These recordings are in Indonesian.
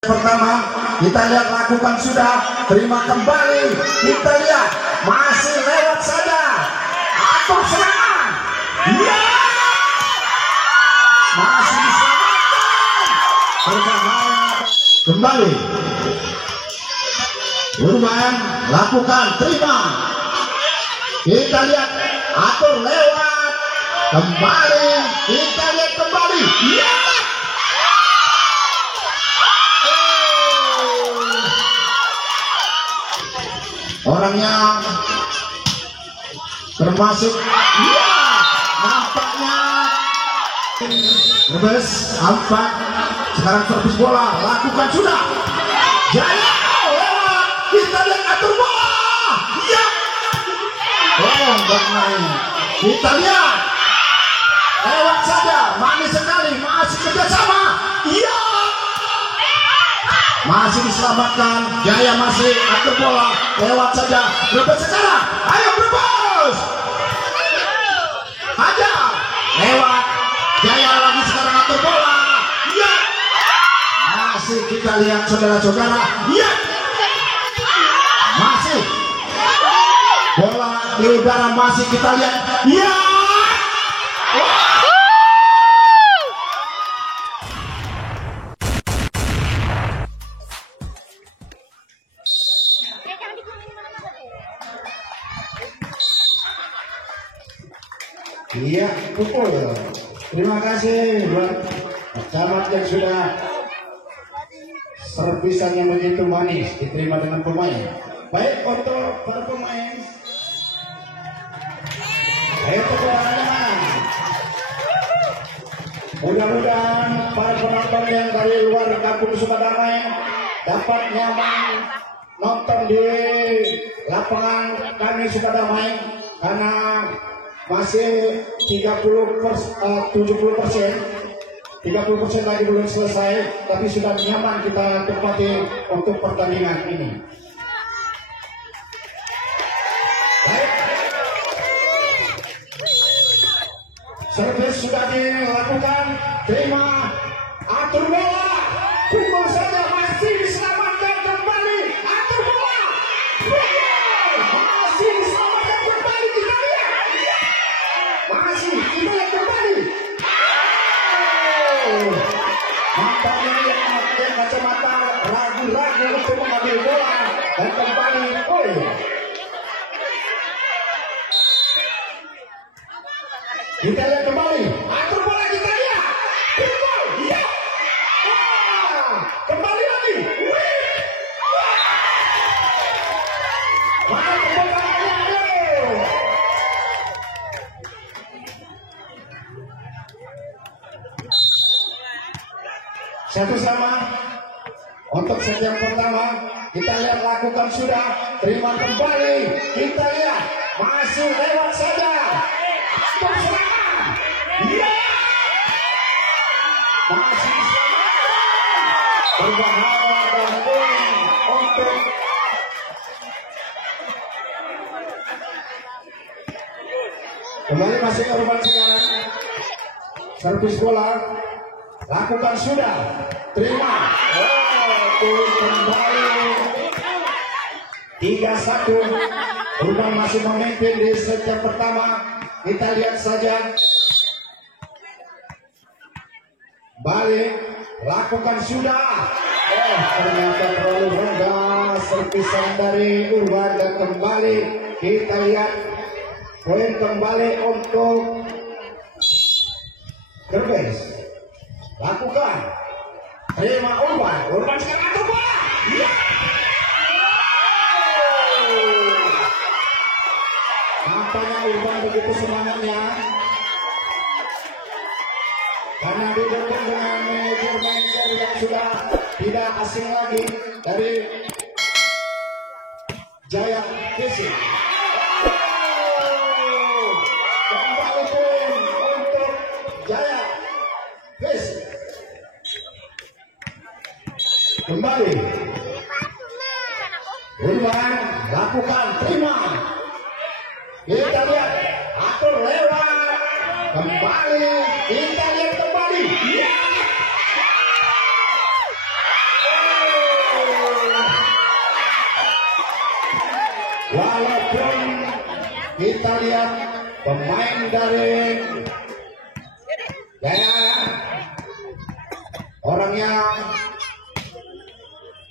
Pertama kita lihat lakukan sudah, terima kembali, kita lihat masih lewat saja atau serangan, ya masih diselamatkan, berbahaya kembali. Urban lakukan, terima, kita lihat atur lewat kembali, kita lihat kembali, ya orangnya termasuk, ya nampaknya rebes empat. Sekarang servis bola, lakukan sudah, Jaya lewat, kita lihat atur bola, ya main, kita lihat lewat saja, manis sekali, masih kerjasama, ya masih diselamatkan, Jaya masih atur bola, lewat saja, Brebes sekarang, ayo Brebes, aja, lewat, Jaya lagi sekarang atur bola, ya, masih kita lihat saudara-saudara, ya, masih, bola di udara masih kita lihat, ya. Iya, betul. Terima kasih buat camat yang sudah servisan yang begitu manis diterima dengan pemain. Baik untuk para pemain, ayo kebenaran. Mudah-mudahan para penonton yang dari luar kampung Sukadamai dapat nyaman nonton di lapangan kami Sukadamai, karena masih 70% lagi belum selesai, tapi sudah nyaman kita tempati untuk pertandingan ini. Baik, servis sudah dilakukan, terima, atur bola, pukul saja, masih diselamatkan kembali, atur bola, masih diselamatkan kembali, kita lihat, masih kita lihat kembali, nampaknya yang pakai kacamata ragu-ragu untuk mengambil bola dan kembali gol. Kita lihat kembali, atur bola, kita lihat, gol, ya, kembali lagi, mana kembaliannya, ayo. Satu sama untuk set yang pertama, kita lihat lakukan sudah, terima kembali, kita lihat masih lewat saja, atur serangan, ya masih diselamatkan, berbahaya dan poin untuk kembali masih Urban sekarang, servis bola, lakukan sudah, terima, poin kembali 3-1, Urban masih memimpin di set yang pertama. Kita lihat saja, balik, lakukan sudah, ternyata terlalu rendah servisan dari Urban dan kembali kita lihat poin kembali untuk Brebes. Lakukan, terima Urban sekarang atur bola, ya. Nampaknya Urban begitu semangatnya, karena didukung dengan manajer yang sudah tidak asing lagi dari Jaya Kesi. Kembali poin untuk Jaya Kesi. Kembali Urban lakukan, terima, kita lihat atur lewat kembali, kita lihat kembali, ya pemain dari Jaya, orang yang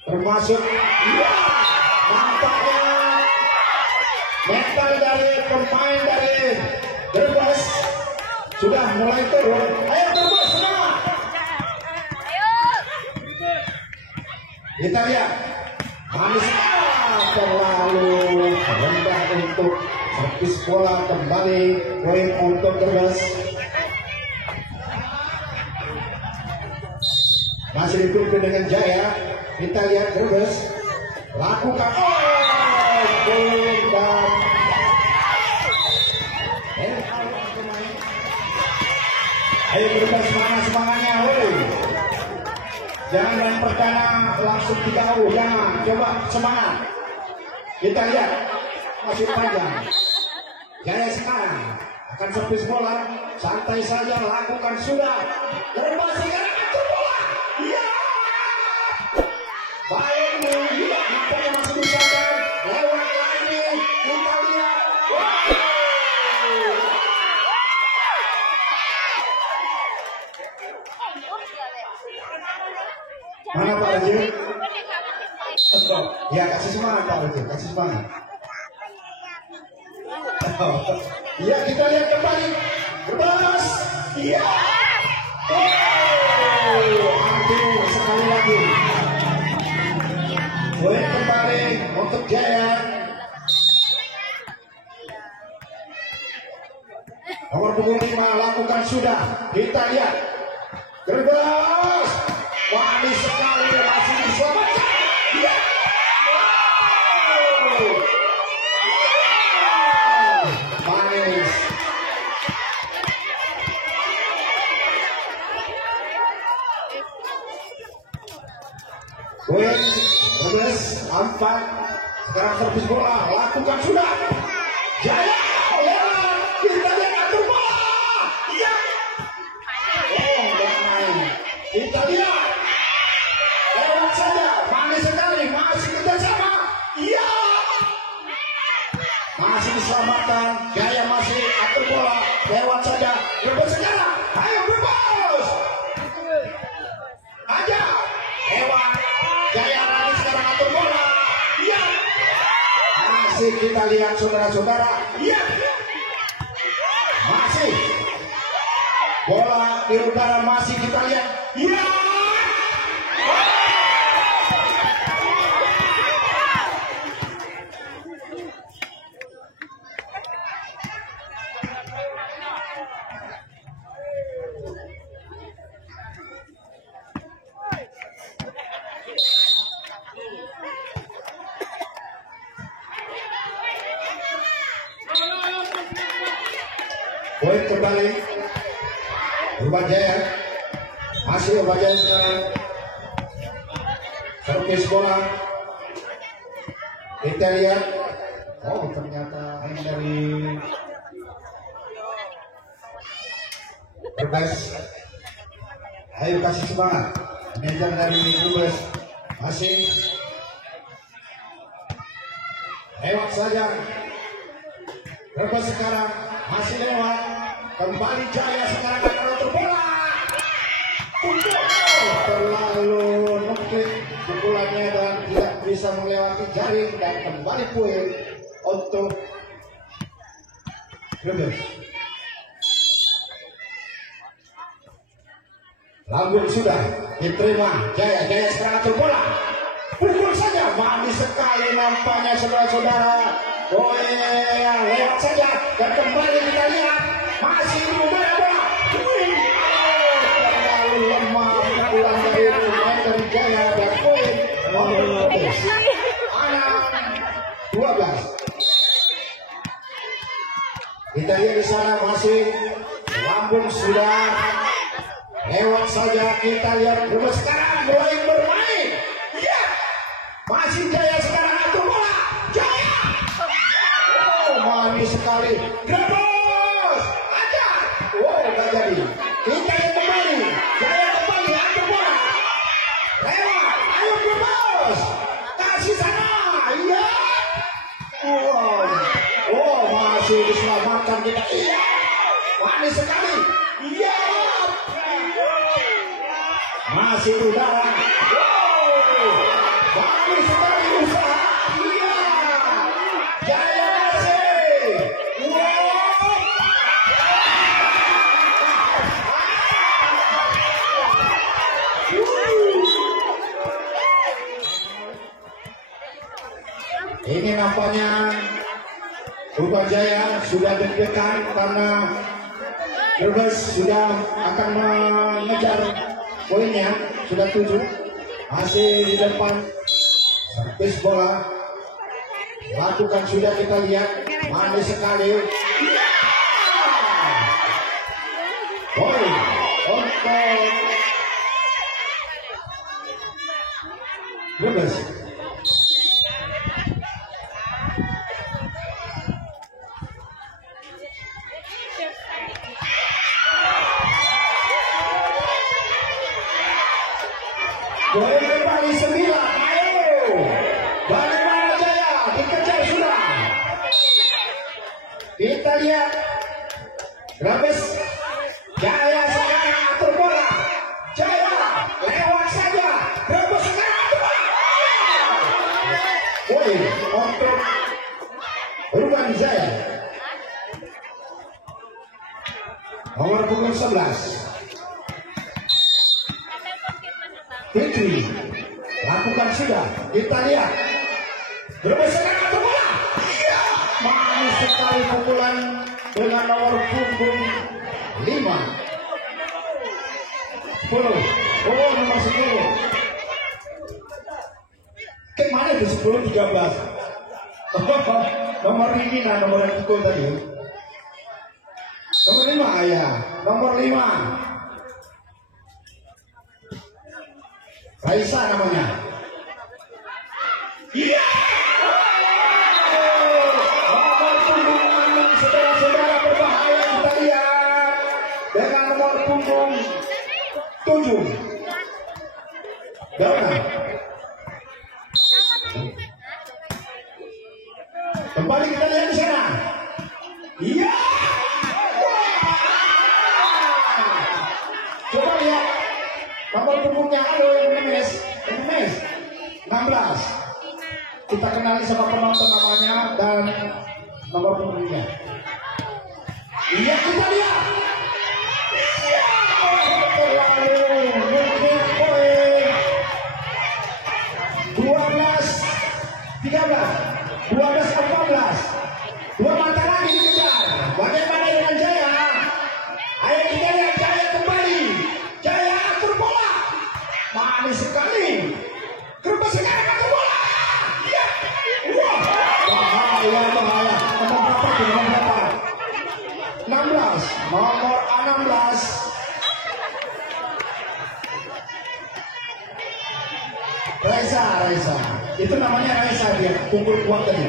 termasuk nampaknya mental dari pemain dari Brebes sudah mulai turun. Ayo Brebes, semangat! Kita lihat Manis terlalu rendah untuk servis bola. Kembali poin untuk Brebes. Masih dipimpin dengan Jaya. Kita lihat Brebes lakukan ayo Brebes, semangatnya, woi. Jangan main pertama langsung jauh, jangan, coba semangat. Kita lihat masih panjang. Jaya sekarang akan servis bola, santai saja, lakukan sudah. Brebes sekarang atur bola. Ya. Baik nih, ya, nampaknya masih bisa lewat lagi. Kita lihat. Mana Pak Raji? Ya, kasih semangat Pak Raji, kasih semangat. Ya, kita lihat kembali. Brebes. Ya. Hampir sekali lagi. Poin kembali untuk Jaya. Nomor 25 lakukan sudah. Kita lihat. Brebes. Manis sekali, masih diselamatkan. Ya. Manis. Poin Brebes 4. Sekarang servis bola, lakukan sudah. Jaya. Ya. Kita lihat atur bola. Ya. Oh, enggak main. Kita lihat. Lewat saja, manis sekali, masih kerjasama. Iya. Masih diselamatkan, Jaya masih atur bola, lewat saja. Brebes sekarang, ayo Brebes. Aja, lewat. Jaya lari sekarang atur bola. Iya. Masih kita lihat saudara-saudara. Iya. Masih. Bola di udara masih kita lihat. Iya. Poin kembali Jaya. Masih Jaya sekarang servis bola. Kita lihat. Oh, ternyata ini dari Brebes. Ayo kasih semangat. Manajer dari Brebes masih lewat saja. Brebes sekarang masih lewat. Kembali Jaya sekarang akan atur bola. Terlalu nuklik pukulannya dan tidak bisa melewati jaring, dan kembali poin untuk Brebes. Lambung sudah diterima Jaya. Jaya sekarang atur bola. Pukul saja, manis sekali nampaknya saudara-saudara. Oh ya, lewat saja dan kembali kita lihat masih udara bola. Terlalu lemah pukulan dari pemain Jaya dan poin anak 12. Kita lihat di sana masih lambung sudah lewat saja. Kita lihat Brebes sekarang mulai bermain. Ya, masih Jaya sekarang atur bola. Jaya. Manis sekali. Brebes aja. Wow, gak jadi. Kita yang kembali. Jaya kembali atur bola. Lewat. Ayo Brebes. Kasih sana. Iya. Wow. Oh, masih diselamatkan kita. Iya. masih di udara. Wow, bagus sekali usaha. Iya, Jaya berhasil. Wow. Ini nampaknya Purbajaya sudah deg-degan karena Brebes sudah akan mengejar poinnya, sudah 7, masih di depan servis bola. Lakukan sudah kita lihat, manis sekali. Poin untuk Brebes. Poin kembali 9, ayo. Bagaimana Jaya? Dikejar sudah. Kita lihat. Brebes. Jaya sekarang atur bola. Jaya lewat saja. Brebes sekarang atur bola. Poin untuk Urban Jaya. Nomor punggung 11. Fitri lakukan sudah, kita lihat Brebes sekarang atur bola. Iya, manis sekali pukulan dengan nomor punggung 5 10. Oh, nomor 10 kemana itu 10 13 nomor ini nah nomor yang pukul tadi nomor 5 ya, nomor 5 Raisa namanya. Iya. Nomor punggung 6 saudara-saudara berbahaya kita lihat dengan nomor punggung 7. Dauna. Kembali kita lihat di sana. Iya. Coba lihat nomor punggungnya MS 16. Kita kenali sama penonton namanya dan nomor punggungnya. Iya, kita lihat. Iya, terlalu mungkin poin 12 13 12 14. Dua mata lagi dikejar. Bagaimana dengan Jaya? Ayo kita lihat Jaya kembali. Jaya atur bola. Manis sekali. Brebes sekarang atur bola. Iya. Wah. Bahaya. Nomor berapa itu? Nomor berapa? 16. Nomor 16. Raisa. Itu namanya Raisa dia. Pukul kuat tadi.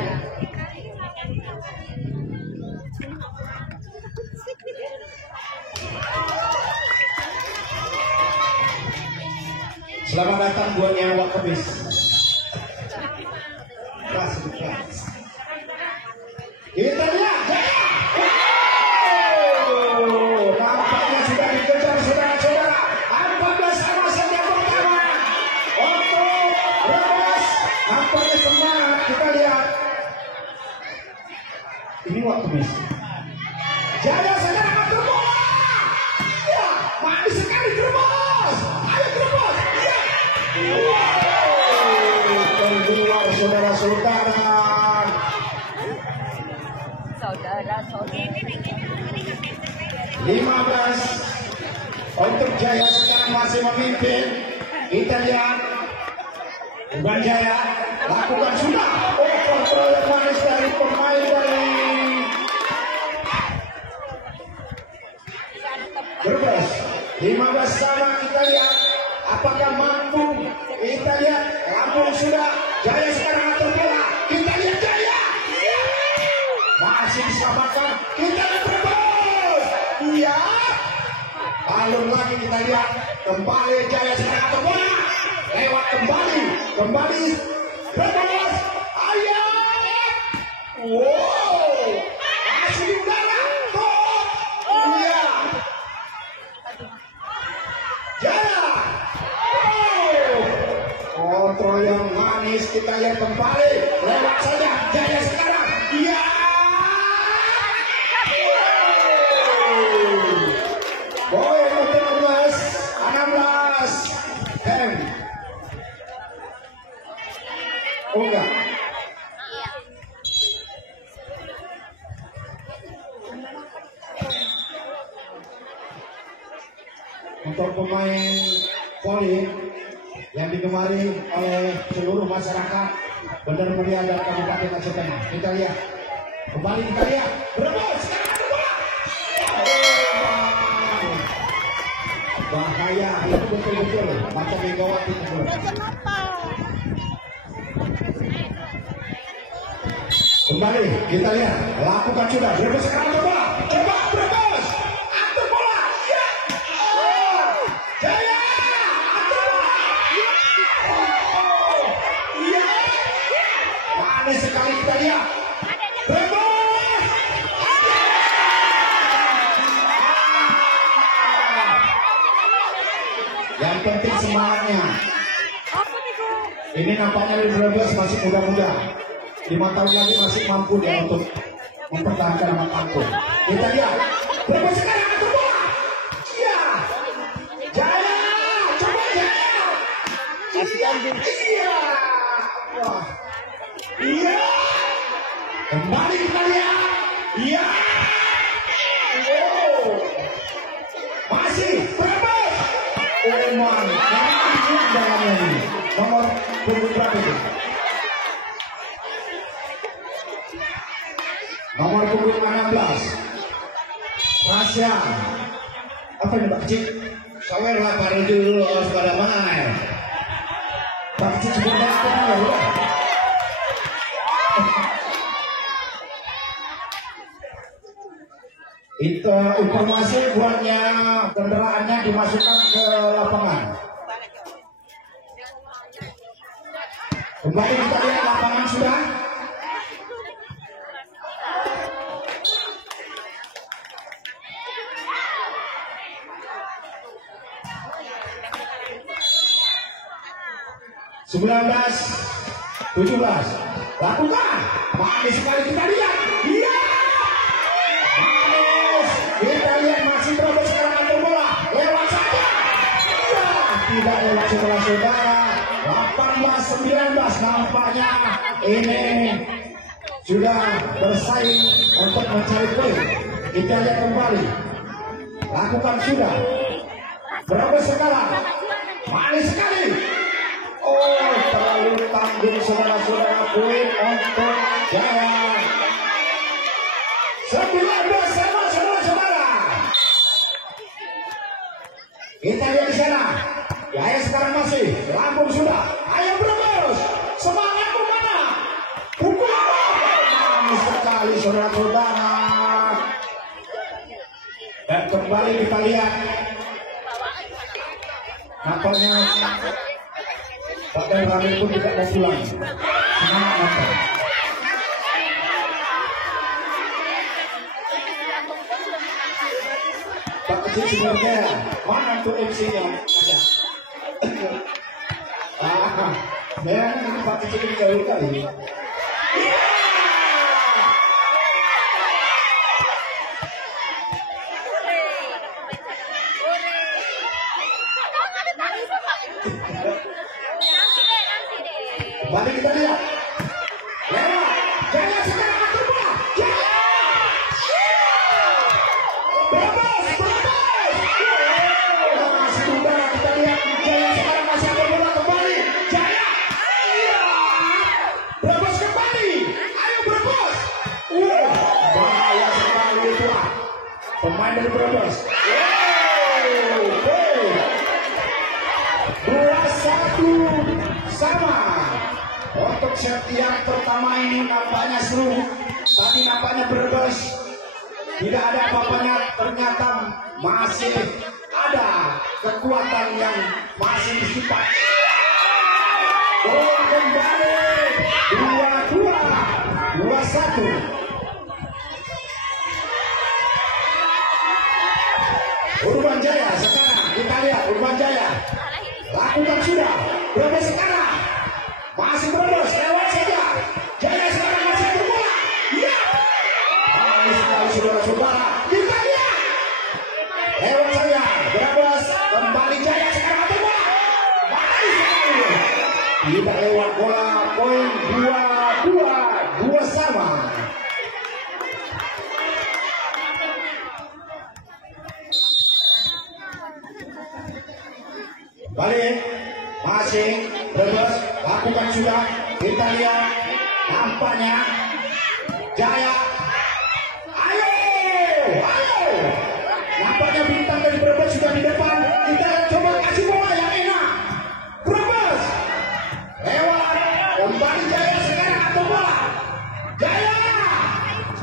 Selamat datang buat yang wak kebis. Kelas. Kita lihat. Nampaknya sudah dikejar saudara-saudara. 14 sama set yang pertama. Untuk Brebes. Nampaknya semangat. Kita lihat. Ini wak kebis. Jaya sekarang atur bola. Ya, manis sekali Brebes. Ayo Brebes. Keluar saudara-saudara. Saudara-saudara. 15 untuk Jaya sekarang masih memimpin. Kita lihat Urban Jaya lakukan sudah. Oh, kontrol yang manis dari pemain dari Brebes. 15 sama. Kita lihat apakah mampu. Kita lihat Lampung sudah. Jaya sekarang atur bola. Kita lihat Jaya. Masih diselamatkan. Kita lihat Brebes. Iya. Alur lagi kita lihat. Kembali Jaya sekarang atur bola. Lewat kembali. Brebes. Ayo. Wow. Masih di udara. Iya. Jaya. manis. Kita lihat kembali, lewat saja Jaya sekarang. Iya. Boy nomor 16 M. Oh enggak. Untuk pemain voli yang digemari oleh seluruh masyarakat Benar Meriah dan Kabupaten Aceh Tengah. Kita lihat kembali, kita lihat berebut sekarang bola. Bahaya itu betul-betul macam Megawati itu. Kembali kita lihat, lakukan sudah berebut sekarang bola. Coba berebut, atur bola. Ya. Oh, Jaya. Manis sekali kita lihat. Berebut. Yang penting semangatnya. Ini nampaknya berebut masih muda-muda. 5 tahun lagi masih mampu dia untuk mempertahankan nama kampung. Kita lihat. Berebut sekarang atur bola. Iya. Jaya. Coba Jaya. Iya. Wah. Iya. Kembali kita lihat. Iya. Oh. Masih berebut. Oh man. Nomor berapa itu? Nomor punggung 16. Rasya. Apa ini Pak Cik? Sawer lah pada dulu pada main. Pak Cik juga apa ya? Itu informasi buatnya kendaraannya dimasukkan ke lapangan. Kembali kita lihat lapangan sudah. Belas, 17, lakukan. Manis sekali kita lihat. Iya. Manis. Kita lihat masih berebut sekarang atur bola. Lewat saja. Iya. Tidak lewat saudara-saudara. 18-19 nampaknya ini sudah bersaing untuk mencari poin. Kita lihat kembali. Lakukan sudah. Berebut sekarang. Manis sekali. Oh, terlalu tanggung saudara-saudara, poin untuk Jaya. 19 sama saudara-saudara. Kita lihat di sana. Jaya sekarang masih lambung sudah. Ayo berebut. Semangat mana? Pukul. Manis sekali saudara-saudara. Dan kembali kita lihat. Nampaknya Pak Ramil pun tidak mau pulang. Semangat nonton. Pak Kecil sebenarnya mana untuk MC-nya? Ada. Ini Pak Kecil ini jauh kali. Mari kita lihat. Lewat. Jaya sekarang atur bola. Jaya. Berebut. Masih udara kita lihat. Jaya sekarang masih atur bola kembali. Jaya. Iya. Berebut kembali. Ayo berebut. Bahaya sekali itu. Pemain dari Brebes. 2-1 sama. Untuk set yang pertama ini nampaknya seru. Tadi nampaknya Brebes tidak ada apa-apanya. Ternyata masih ada kekuatan yang masih disimpan. Oh, kembali 2-1. Urban Jaya sekarang kita lihat Urban Jaya lakukan sudah. Brebes sekarang masih masih Brebes lewat saja. Jaya sekarang masih berbola. Ya. Bagus sekali saudara-saudara. Kita lihat. Lewat saja. Brebes kembali Jaya sekarang berbola. Bagus sekali. Kita lewat bola poin 2 sama. Balik masih Brebes lakukan sudah. Kita lihat nampaknya Jaya. Ayo nampaknya bintang dari Brebes sudah di depan. Kita coba kasih bola yang enak. Brebes lewat kembali Jaya sekarang atau bola. Jaya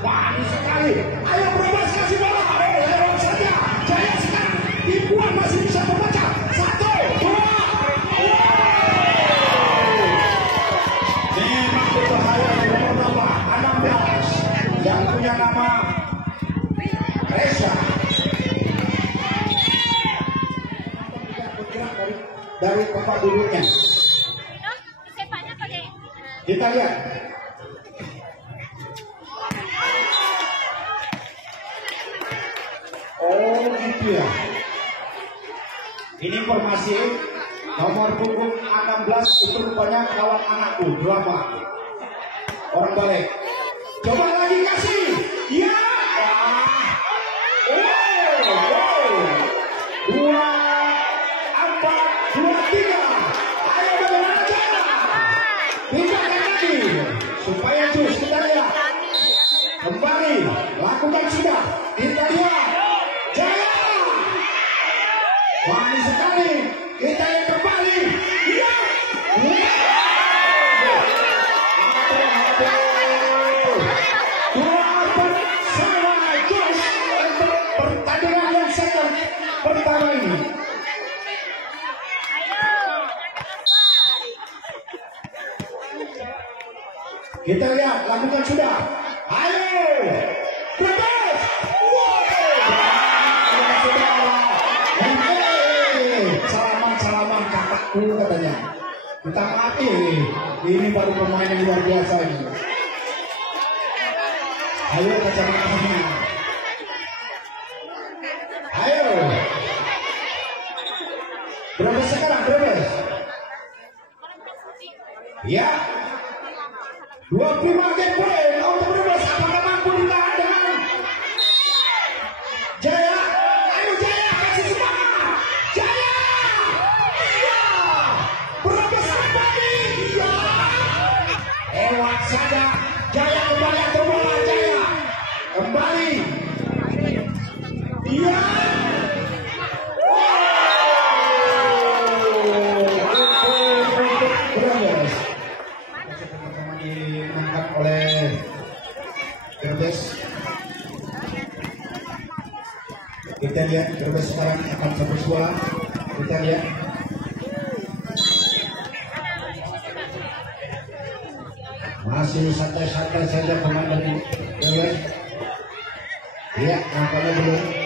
manis sekali. Ayo Brebes kasih bola. Lewat saja. Jaya sekarang dibuat masih bisa membaca. Memang berbahaya di nomor 16 yang punya nama Reza. Dari tempat duduknya. Kita lihat. Oh gitu ya. Ini informasi nomor punggung 16 itu rupanya kawan anakku drama. Orang balik. Coba lagi kasih. Ya. Dua, empat, 2, 3. Ayo bagaimana cara? Pindahkan lagi supaya jus kita lihat. Kembali lakukan sudah. Kita lihat. Jaya. Manis sekali. Kita yang kembali. Ya. Sama jus untuk pertandingan yang second pertama ini. Kita lihat, lakukan sudah. Ayo, Brebes. Salaman kakakku katanya. Kita mati. Ini baru pemain yang luar biasa ini. Ayo kacamata. Ayo. Brebes sekarang, Brebes. Ya. 25 game point untuk Brebes. Apakah mampu ditahan dengan Jaya? Ayo Jaya, kasih semangat. Jaya. Iya. Brebes kembali. Iya. Lewat saja. Jaya kembali atau bola Jaya. Kembali. Iya. Oleh Brebes. Kita lihat Brebes sekarang akan satu bola. Kita lihat. Masih santai-santai saja pemain dari Brebes. Iya, nampaknya belum.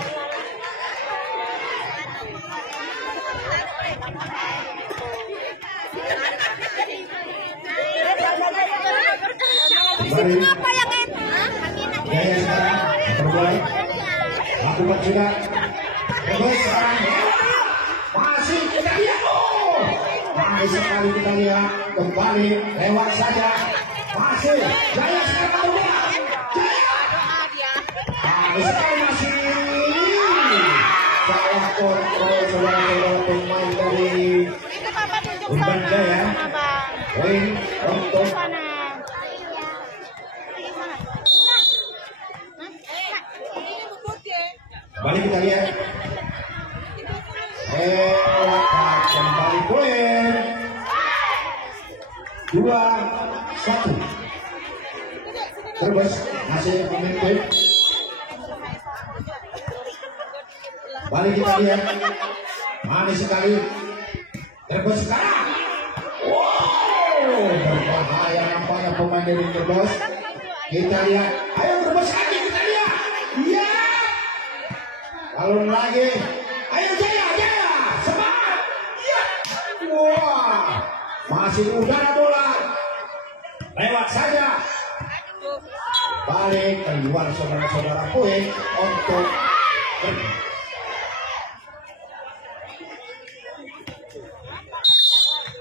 Apa yang enak? Jaya sekarang berbola. Lakukan sudah. Brebes sekarang. Masih kita lihat. Masih sekali kita lihat. Kembali lewat saja. Masih. Jaya sekarang berbola. Jaya. Masih sekali masih. Salah kontrol saudara-saudara pemain dari Urban Jaya. Poin untuk balik kita lihat. Kembali poin 2-1. Brebes masih memimpin. Balik kita lihat. Manis sekali. Brebes sekarang. Wow, berbahaya nampaknya pemain dari Brebes. Kita lihat. Ayo Brebes lagi kita lihat. Iya. Lalu lagi. Ayo Jaya, Jaya. Semangat. Iya. Wah. Masih udara bola. lewat saja. Balik keluar saudara-saudara, poin untuk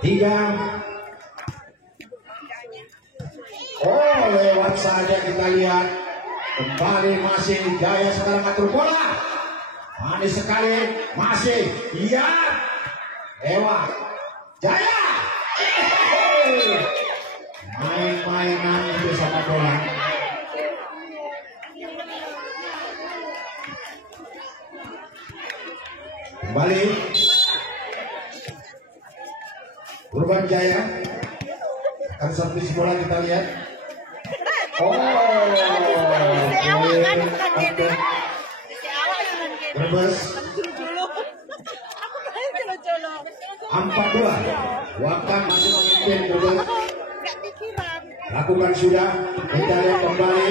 tiga. Oh, lewat saja, kita lihat kembali masih Jaya sekarang atur bola. Manis sekali, masih iya, lewat Jaya. Main-mainan itu sama bola. Kembali Urban Jaya akan servis bola, kita lihat. Oh, Brebes 4-2. Wakam masih memimpin Brebes. Lakukan sudah, kita lihat kembali,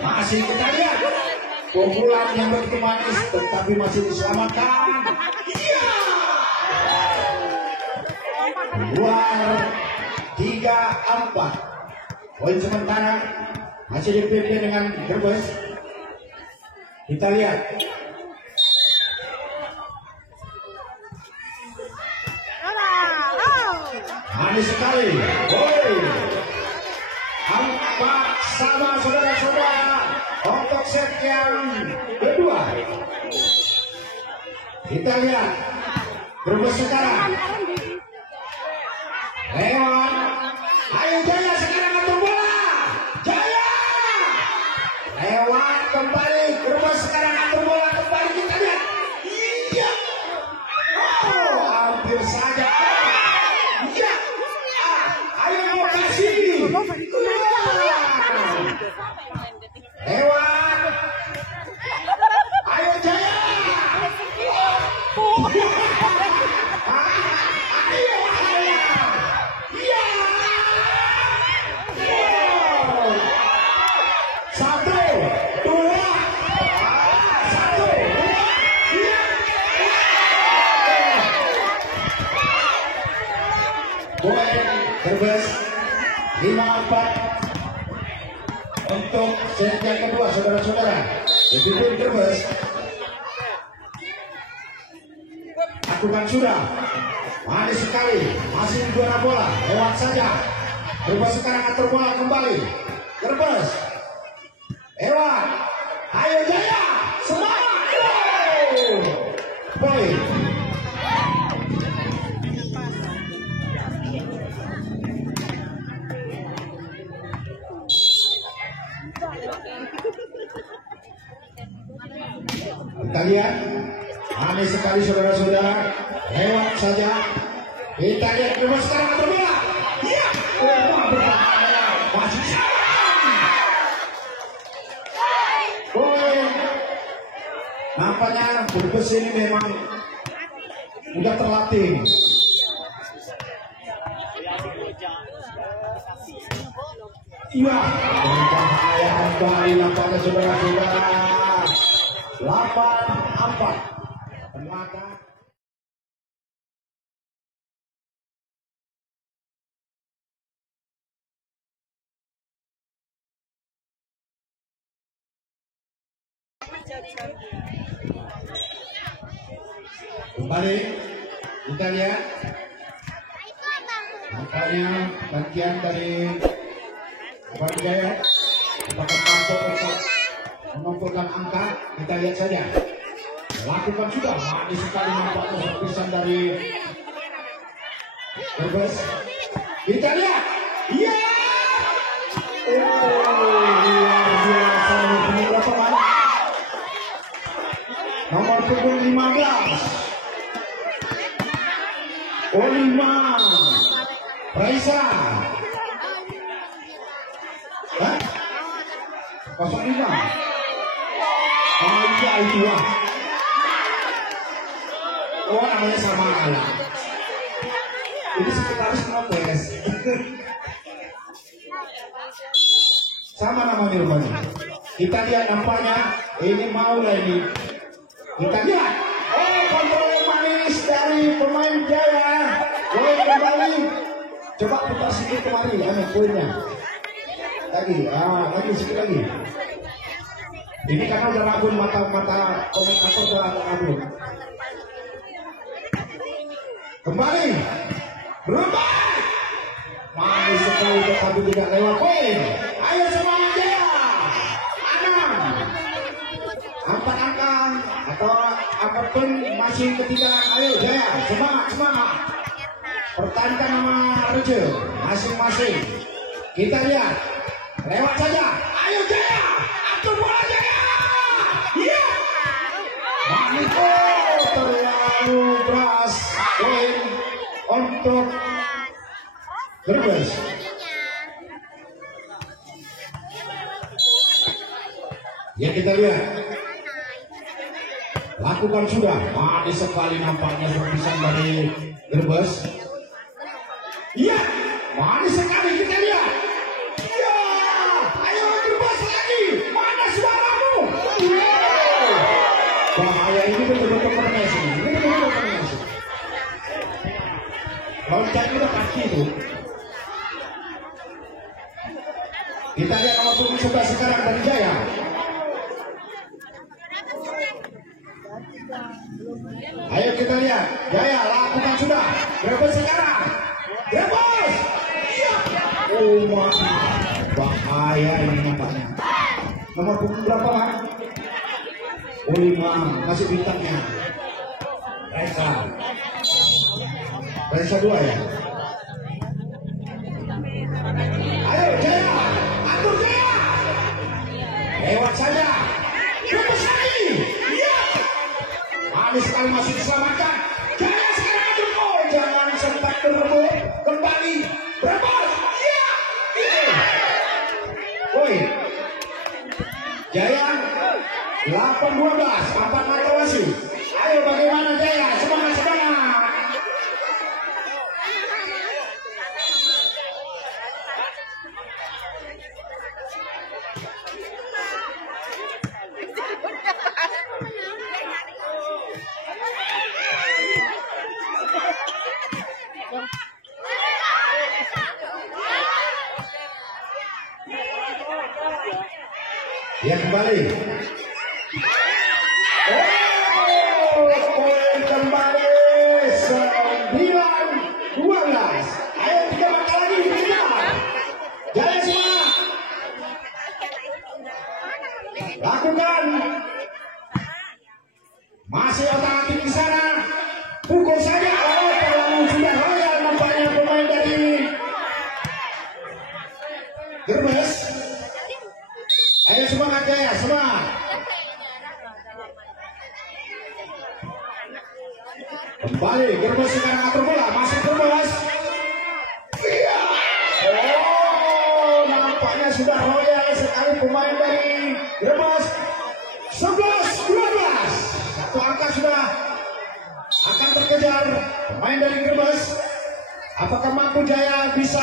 masih kita lihat pukulan yang begitu manis, tetapi masih diselamatkan. Iya. Luar 3-4. Poin sementara masih dipimpin dengan Brebes. Kita lihat. Manis sekali. Empat sama saudara-saudara untuk set yang kedua. Kita lihat Brebes sekarang lewat. Ayo Jaya sekarang atur bola. Jaya lewat kembali. Brebes sekarang atur bola kembali, kita lihat. Iya. Oh, hampir saja. Iya. Ayo lokasi. Lewat. Ayo Jaya. Ayo Jaya. Iya. Satu, dua. Satu, dua. Iya. Poin Brebes 5-4 untuk set yang kedua, saudara-saudara. Dipimpin Brebes. Lakukan sudah, manis sekali, masih juara bola, lewat saja. Brebes sekarang atur bola kembali. Brebes lewat. Ayo Jaya, semangat. Poin. Kita lihat, manis sekali saudara-saudara, lewat saja. Kita lihat Brebes sekarang atur bola. Iya, berbahaya, masih poin. Nampaknya Brebes ini memang udah terlatih. Iya, berbahaya kembali nampaknya saudara-saudara. 8-4. Tenaga. Kembali kita lihat nampaknya bagian dari Urban Jaya apakah mampu untuk mengumpulkan angka. Kita lihat saja. Lakukan sudah, manis sekali nampaknya serpisan dari Brebes. Kita lihat. Iya. Luar biasa. Ini berapa banyak? Nomor punggung 15. Olima Raisa. 05. Oh iya itu lah. Oh namanya sama anak. Ini sekretaris Nopes. Sama namanya rupanya. Kita lihat nampaknya ini mau lah ini. Kita lihat. Oh kontrol yang manis dari pemain Jaya. Poin kembali. Coba putar sedikit kemari, poinnya. lagi sedikit lagi. Ini karena udah rabun mata komentator udah rabun. Kembali berubah. Manis sekali tetapi tidak lewat poin. Ayo semangat Jaya. 6. Empat angka atau apapun masih ketinggalan. Ayo Jaya, semangat. Pertahankan nama Rejo masing-masing. Kita lihat. Lewat saja. Ayo Jaya. Atur bola Jaya. Iya. Maniko terlalu keras. Poin untuk Brebes. Ya kita lihat. Lakukan sudah. Manis sekali nampaknya serpisan dari Brebes. Iya. Manis sekali kita lihat. Iya. Ayo Brebes lagi. Mana suaramu? Bahaya ini betul-betul kombinasi. Loncat udah kaki itu. Kita lihat nomor punggung 11 sekarang dari Jaya. Ayo kita lihat. Jaya lakukan sudah. Brebes sekarang. Brebes. Iya. Oh bahaya ini nampaknya. Nomor punggung berapa Pak? Oh 5. Masih bintangnya. Reza 2 ya. Ayo Jaya, atur Jaya. Lewat saja. Brebes lagi. Iya. Manis sekali masih diselamatkan. Jaya sekarang atur. Oh jangan sempat berebut. Kembali. Brebes. Iya. Woi. Jaya 8-12. 4 mata wasit. Ayo bagaimana Jaya? Semangat. Ya kembali. Poin kembali 9-12. Ayo 3 mata lagi dikejar. Jaya semangat. Lakukan. Masih otak-atik di sana. Pukul saja. Oh terlalu sudah royal nampaknya pemain dari Brebes. Ayo semangat Jaya, semangat. Kembali, Brebes sekarang atur bola, masih Brebes. Iya. Oh, nampaknya sudah royal sekali pemain dari Brebes. 11-12. Satu angka sudah akan terkejar pemain dari Brebes. Apakah mampu Jaya bisa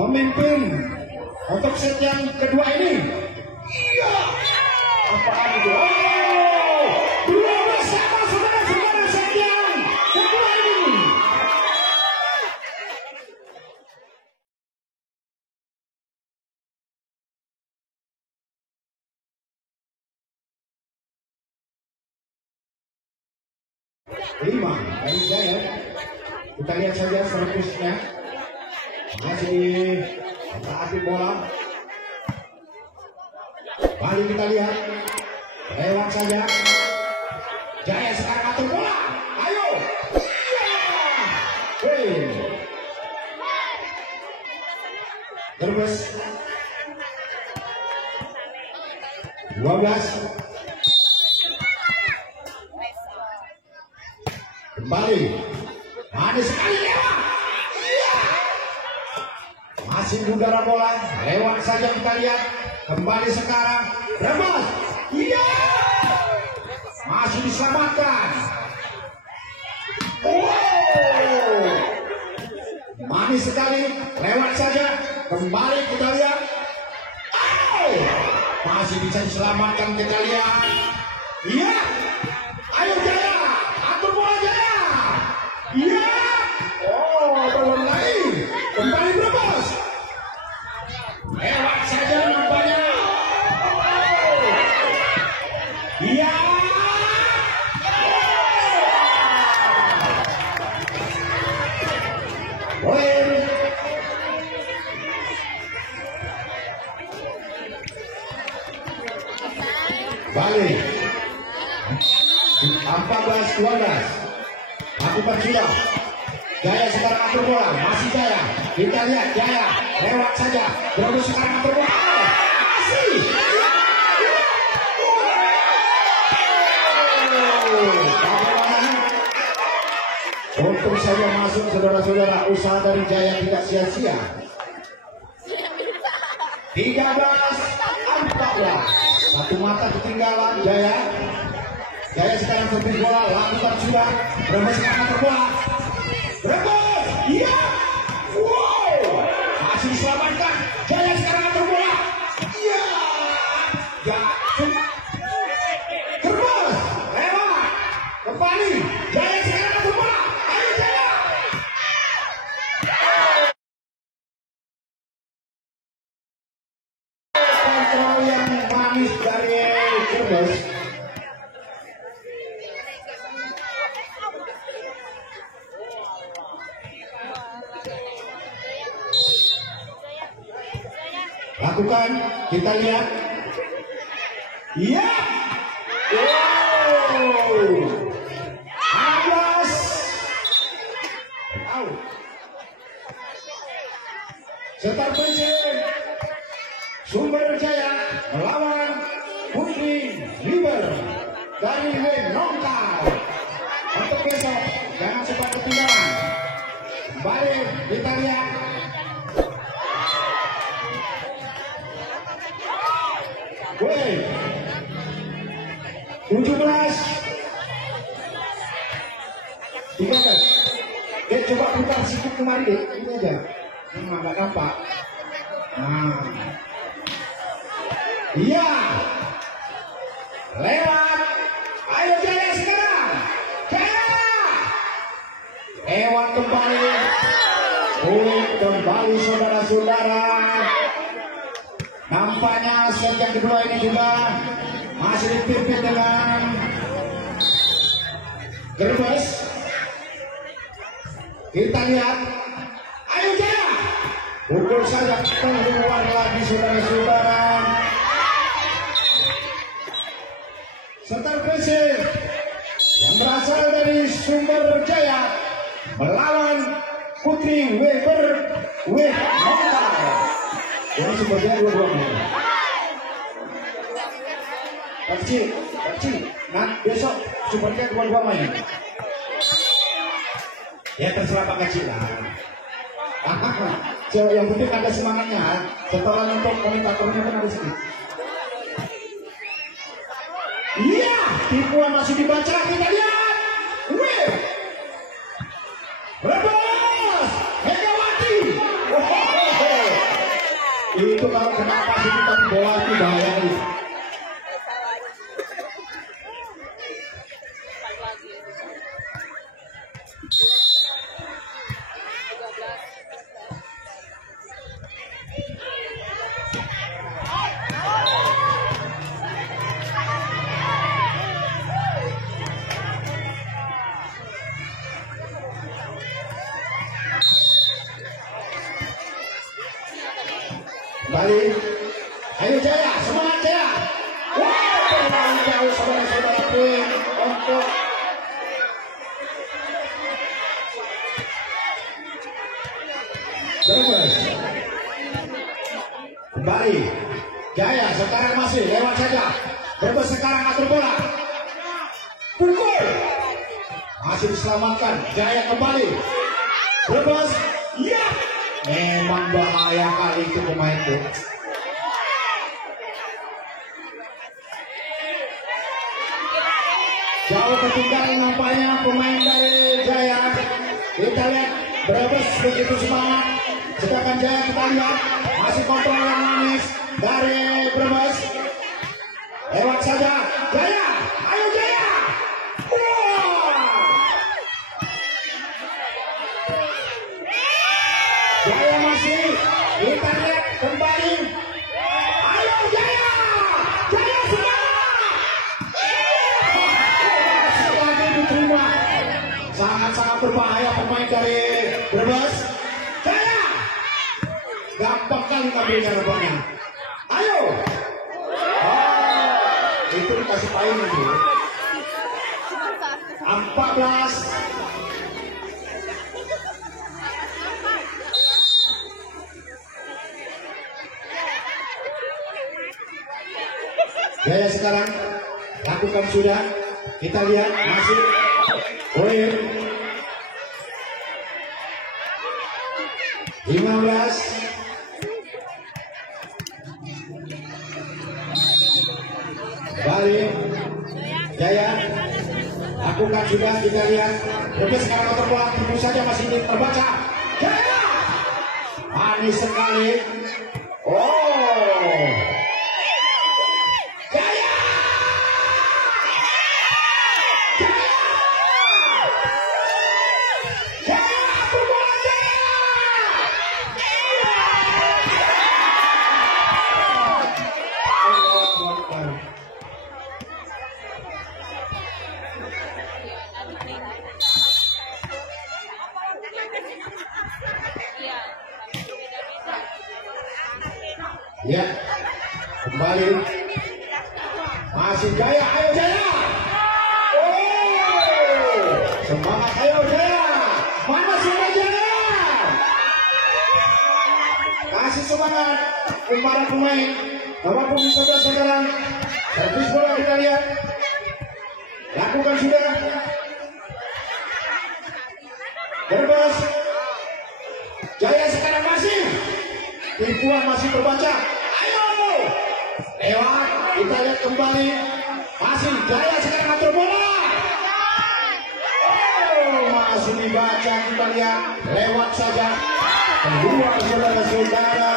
memimpin untuk set yang kedua ini? Iya. Apaan itu? Oh, 12 sama saudara-saudara set yang kedua ini. Lima dari Jaya. Kita lihat saja servisnya. Masih berarti bola. Balik kita lihat. Lewat saja. Jaya sekarang atur bola. Ayo. Iya. Brebes 12. Kembali. Manis sekali lewat. Iya. Masih udara bola. Lewat saja kita lihat. Kembali sekarang. Brebes. Iya. Masih diselamatkan. Wow. Manis sekali. Lewat saja. Kembali kita lihat. Oh. Masih bisa diselamatkan kita lihat. Iya. Ayo Jaya. Atur bola Jaya. Iya. Oh belum lagi. Kembali Brebes. Lewat Balik 14-12. Lakukan sudah. Jaya sekarang atur bola, masih Jaya. Kita lihat Jaya lewat saja. Terus sekarang atur bola. Masih. Untuk saja masuk saudara-saudara, usaha dari Jaya tidak sia-sia. 13-14. Satu mata ketinggalan Jaya. Jaya sekarang seperti bola, lakukan sudah. Brebes sekarang terbola. Brebes, iya. Wow, masih diselamatkan. Jaya sekarang terbola. Iya. Brebes, lewat. Kembali. Jaya sekarang terbola. Ayo Jaya. Kontrol yang manis dari Brebes. Lakukan, kita lihat. Iya. Wow. 16. Out. Setar pensiun. Sumber Jaya melawan Putri Liber dari Nongkal. Untuk besok jangan sempat ketinggalan. Kembali kita lihat. Woi, 17. 13. Dia coba putar sedikit kemari deh, ini aja. Nggak nampak. Nah, iya, lewat. Ayo Jaya sekarang, Jaya. Lewat kembali. Kembali saudara-saudara. Nampaknya set yang kedua ini juga masih dipimpin dengan Brebes. Kita lihat. Ayo Jaya. Pukul saja keluar lagi saudara-saudara. Setar Persib yang berasal dari Sumber Jaya melawan Putri Weber Nongkal. Ini sebenarnya dua-duanya. Kecil. Nah besok sebenarnya dua-dua main. Ya terserah Pak Kecil lah. Yang penting ada semangatnya. Setelah untuk komentatornya kan ada sedikit. Iya, tipuan masih dibaca, kita lihat. Wih, Brebes, Megawati. Itu kalau kenapa sih kita bola itu bahaya itu. Kembali, ayo Jaya, semangat Jaya. Wah, terlalu jauh saudara-saudara pun untuk Brebes. Kembali, Jaya sekarang masih lewat saja. Brebes sekarang atur bola. Pukul, masih diselamatkan. Jaya kembali. Brebes, iya. Memang bahaya kali itu pemain itu. Jauh ketinggalan nampaknya pemain dari Jaya. Kita lihat Brebes begitu semangat. Sedangkan Jaya kita lihat masih kontrol yang manis dari Brebes. Lewat saja Jaya. Ayo Jaya. Jaya masih, kita lihat kembali. Ayo Jaya, Jaya semangat. Lagi diterima. Sangat-sangat berbahaya pemain dari Brebes. Jaya, gampang kali ngambilnya rupanya. Ayo. itu dikasih pain itu. 14. Jaya sekarang lakukan sudah. Kita lihat masih poin 15. Balik Jaya lakukan sudah. Kita lihat Brebes sekarang motor bola tentu saja masih terbaca. Jaya manis sekali. Oh, Jaya, Jaya, bola Jaya. Ya, kembali masih Jaya, ayo Jaya. Oh, semangat, ayo Jaya. Mana sudah Jaya? Kasih semangat kepada pemain. Apapun bisa sekarang. Servis bola kita lihat. Lakukan sudah. Brebes. Jaya sekarang masih. Tipuan masih terbaca. Ayo. Lewat. Kita lihat kembali. Masih Jaya sekarang atur bola. Oh, masih dibaca. Kita lihat. Lewat saja. Kedua saudara-saudara.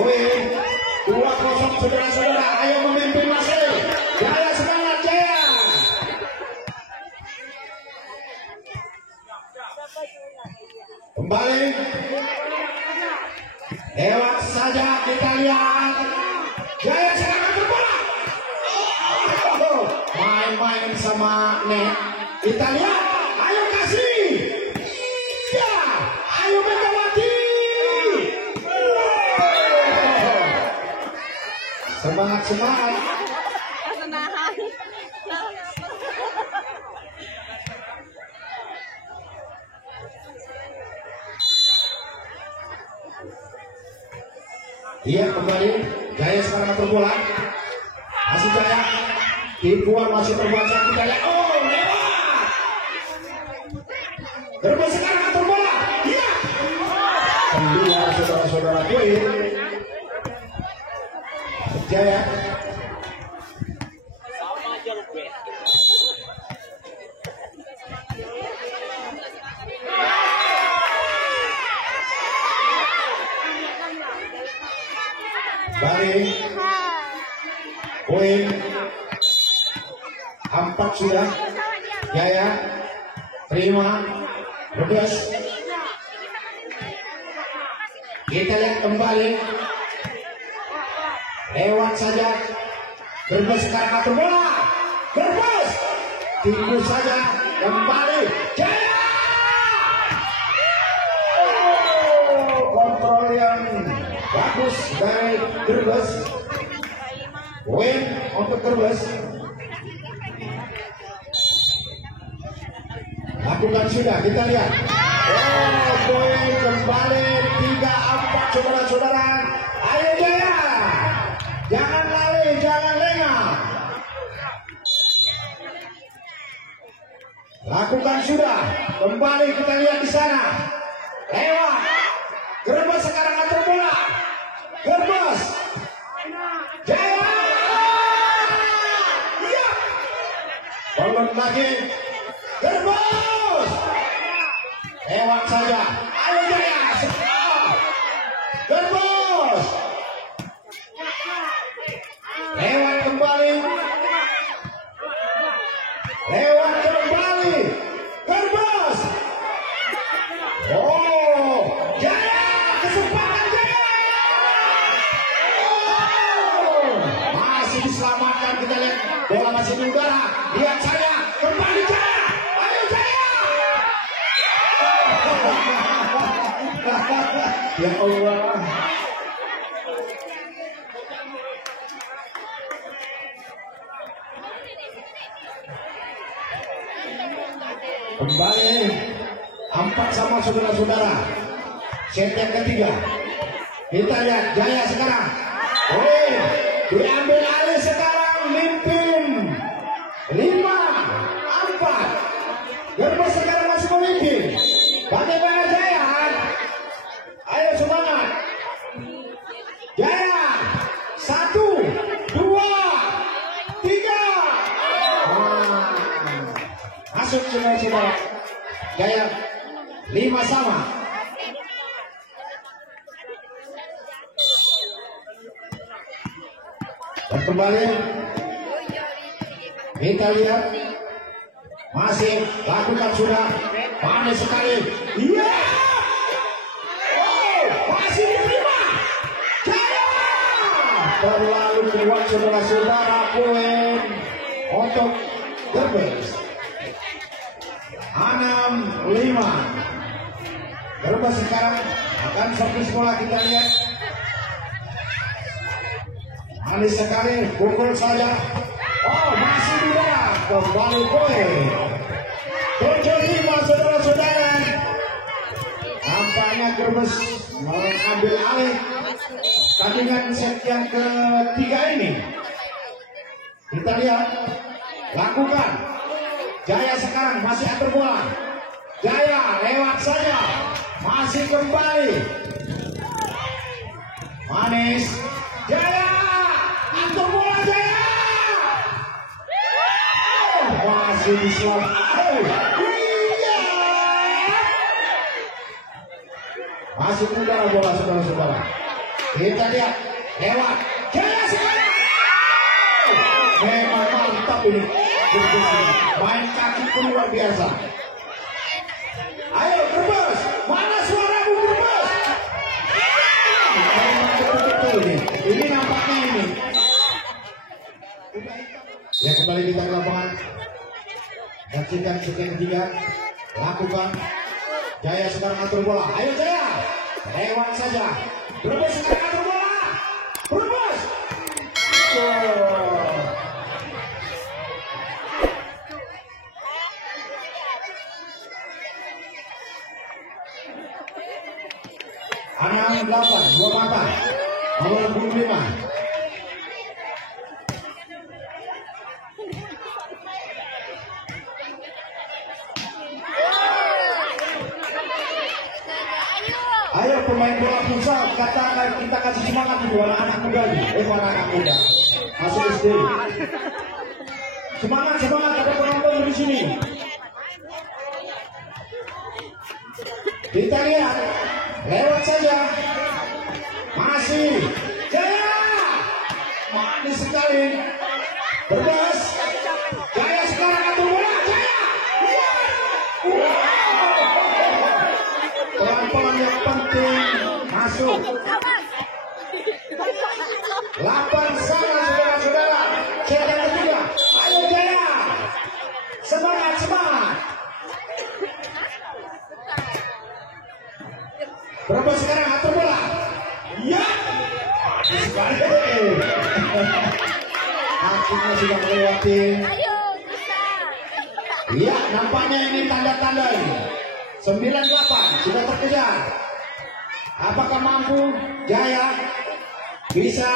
Wih. 2-0 saudara-saudara. Ayo memimpin masih. Jaya semangat Jaya. Kembali. Lewat saja kita lihat. Jaya sekarang berbola. Oh, main-main sama net. Kita lihat. Ayo kasih. Ya. Ayo Megawati. Semangat-semangat. Iya kembali. Jaya sekarang atur bola. Masih Jaya. Tipuan masih terbaca. Kita lihat. Oh lewat. Brebes sekarang atur bola. Iya. Kedua saudara-saudara poin. Jaya. Dari poin 4 sudah. Jaya terima. Brebes. Kita lihat kembali. Lewat saja. Brebes sekarang atur bola. Brebes. Tipu saja. Kembali. Jaya. Oh, kontrol yang bagus dari Brebes. Poin untuk Brebes. Lakukan sudah. Kita lihat. Oh, poin kembali 3-4 saudara-saudara. Ayo Jaya. Jangan lari, jangan lengah. Lakukan sudah. Kembali kita lihat di sana. Lewat. Brebes sekarang atur bola. Brebes. Jaya. Iya. Bangun lagi. Brebes. Lewat saja. Ayo Jaya. Brebes. Lewat kembali. Lewat kembali. Brebes. Oh, Jaya. Kesempatan Jaya. Oh, masih diselamatkan. Kita lihat bola masih di udara. Lihat saya. Kembali Jaya. Ayo Jaya. Ya Allah. sama saudara-saudara. Set yang ketiga. Kita lihat Jaya sekarang. Oh, diambil alih sekarang, mimpin 5-4. Gerbes sekarang masih memimpin. Bagaimana Jaya? Ayo semangat. Jaya 1, 2, 3. Masuk saudara-saudara. Jaya 5 sama. Dan kembali kita lihat masih lakukan sudah panas sekali. Iya, masih diterima. Jaya terlalu kuat saudara-saudara. Poin untuk Gerbes 6-5. Gerbes sekarang akan servis bola. Kita lihat manis sekali, pukul saja. Oh, masih tidak. Kembali poin 7-5 saudara-saudara. Nampaknya Gerbes mengambil alih tandingan set yang ketiga ini. Kita lihat, lakukan. Jaya sekarang masih atur bola. Jaya lewat saja, masih kembali. Manis, Jaya atur bola Jaya. Masih diselamatkan. Iya. Masih udara bola saudara-saudara. Kita lihat lewat Jaya sekarang. Memang mantap ini. Main kaki pun luar biasa. Ayo Gerbes, mana suaramu Gerbes? Memang betul-betul ini. Ini nampaknya ini. Ya, kembali kita ke lapangan. Saksikan set yang ketiga. Lakukan. Jaya sekarang atur bola. Ayo Jaya, lewat saja. Gerbes sekarang atur bola. Gerbes. Anak 8, 2 mata. Nomor 25. Ayo pemain bola futsal, katakan kita kasih semangat untuk anak-anak muda ini. Anak-anak muda masuk SD. Semangat, semangat, ada penonton di sini. Kita lihat, lewat saja. Masih Jaya, manis sekali. Gerbes, Jaya sekarang atur bola. Jaya, pelan-pelan yang penting masuk. 8 sama saudara-saudara. Set yang ketiga. Ayo Jaya, semangat, semangat. Gerbes sekarang atur bola. Ya, sekali. Akhirnya sudah melewati. Ya, nampaknya ini tanda-tanda ini. 9-8 sudah terkejar. Apakah mampu Jaya bisa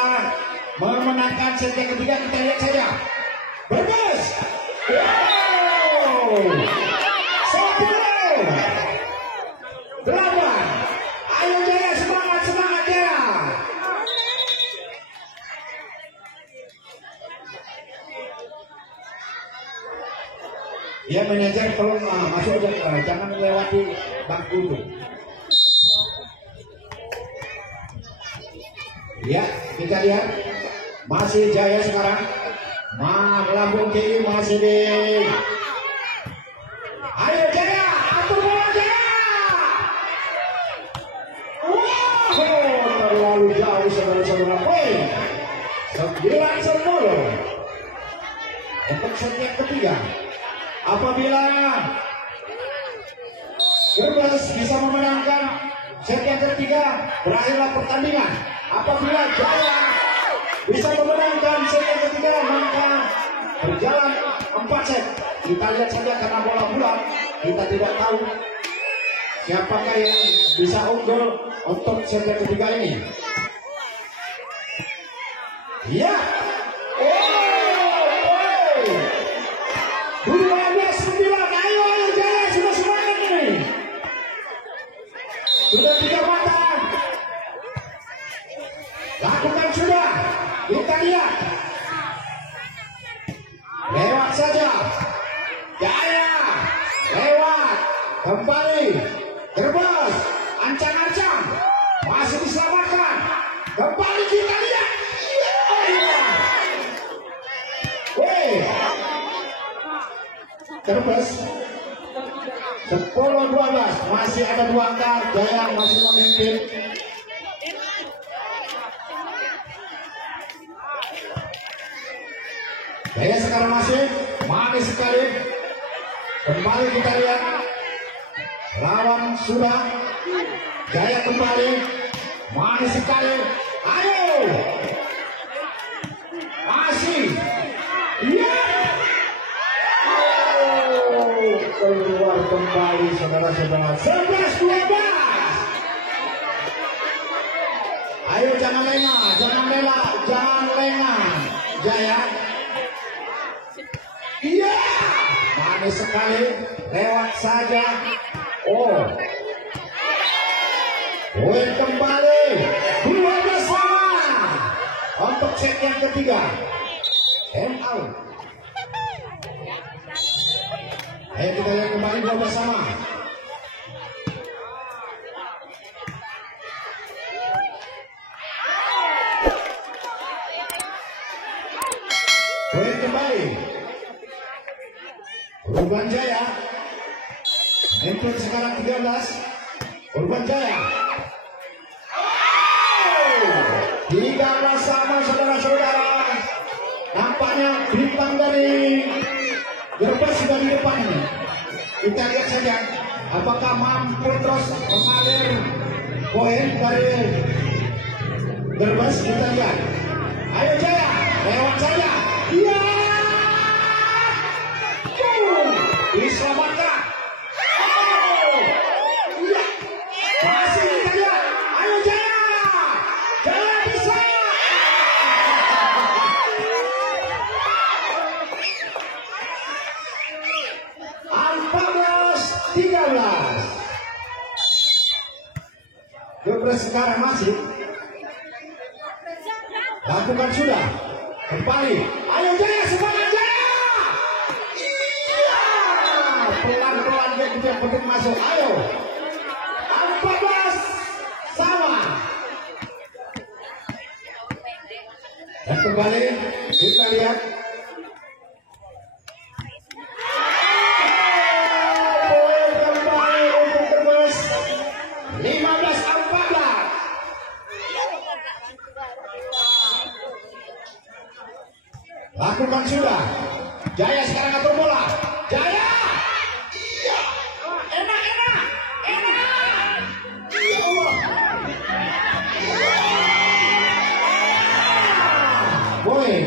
memenangkan set yang ketiga? Kita lihat saja. Gerbes. Wow. 10-8. Ayo Jaya, semangat, semangat Jaya. Ya, manajer tolong masuk aja, jangan melewati bangku itu. Ya, kita lihat masih Jaya sekarang. Lambung kiri masih di. Ayo Jaya, atur bola Jaya. Wow, terlalu jauh saudara-saudara. Poin 9-10 untuk set yang ketiga. Apabila Gerbes bisa memenangkan set yang ketiga, berakhirlah pertandingan. Apabila Jaya bisa memenangkan set yang ketiga, maka berjalan 4 set. Kita lihat saja karena bola bulat, kita tidak tahu Siapakah yang bisa unggul untuk set yang ketiga ini? Ya. Oh. 12-9. Ayo Jaya, sudah semangat ini. Sudah 3 matang. Lakukan sudah. Kita lihat. Lewat saja. Jaya. Lewat. Kembali. Terbang. Ancang-ancang. Masih diselamatkan. Kembali kita lihat. Terbang. 10-12. Masih ada 2 angka. Jaya masih memimpin. Jaya sekarang masih manis sekali. Kembali kita lihat. Lawan sudah. Jaya kembali. Manis sekali. Ayo. Masih. Iya. Oh, keluar kembali saudara-saudara. 11-12. Ayo jangan lengah, jangan lengah, jangan lengah. Jaya. Iya, manis sekali, lewat saja. Oh, poin kembali, 12 sama untuk set yang ketiga. Out. Ayo kita lihat kembali 12 sama. Poin kembali. Urban Jaya. Input sekarang 13. Urban Jaya. 13 sama saudara-saudara. Nampaknya bintang dari Brebes sudah di depan ini. Kita lihat saja apakah mampu terus mengalir poin dari Brebes. Kita lihat. Ayo Jaya, lewat saja. Iya. Diselamatkan. Oh. Iya. Masih kita lihat. Ayo Jaya. Jaya bisa. 14-13. Brebes sekarang masih. Lakukan sudah. Kembali. Ayo Jaya, semangat Jaya. Iya. Pelan-pelan dia penting masuk. Ayo. 14 sama. Dan kembali kita lihat. Poin kembali untuk Brebes. 15-14. Lakukan sudah. Jaya sekarang atur bola. Jaya. Iya. Enak. Ya Allah. Poin.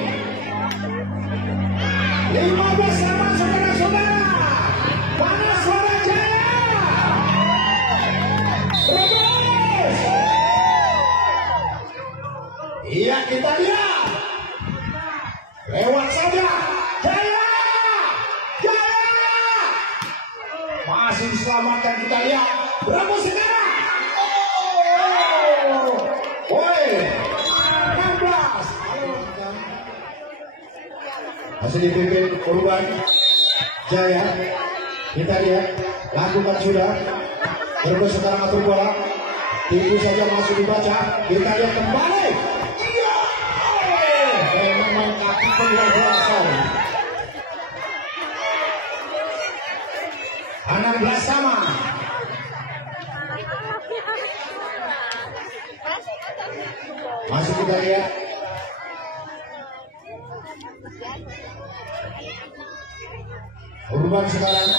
15 sama saudara-saudara. Mana suara Jaya? Brebes. Iya, kita lihat. Lewat saja. Jaya. Masih diselamatkan, kita lihat. Brebes sekarang. Oh. Woi. 16. Masih dipimpin Urban Jaya. Kita lihat. Lakukan sudah. Brebes sekarang atur bola. Itu saja masih dibaca. Kita lihat kembali. Iya. Memang kaki luar biasa. 16 sama. Masih kita lihat. Urban sekarang.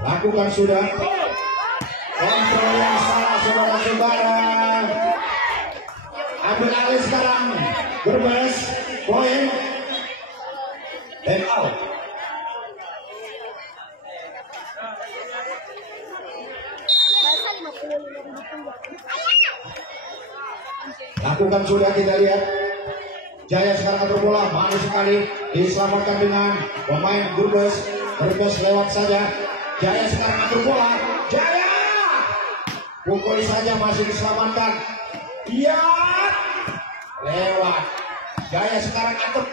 Lakukan sudah. Kontrol yang salah saudara-saudara. Ambil alih sekarang. Brebes. Poin. Dan out. Lakukan sudah, kita lihat. Jaya sekarang atur bola, manis sekali, diselamatkan dengan pemain Gurbes. Gurbes lewat saja. Jaya sekarang atur bola. Jaya pukul saja, masih diselamatkan. Iya, lewat. Jaya sekarang atur.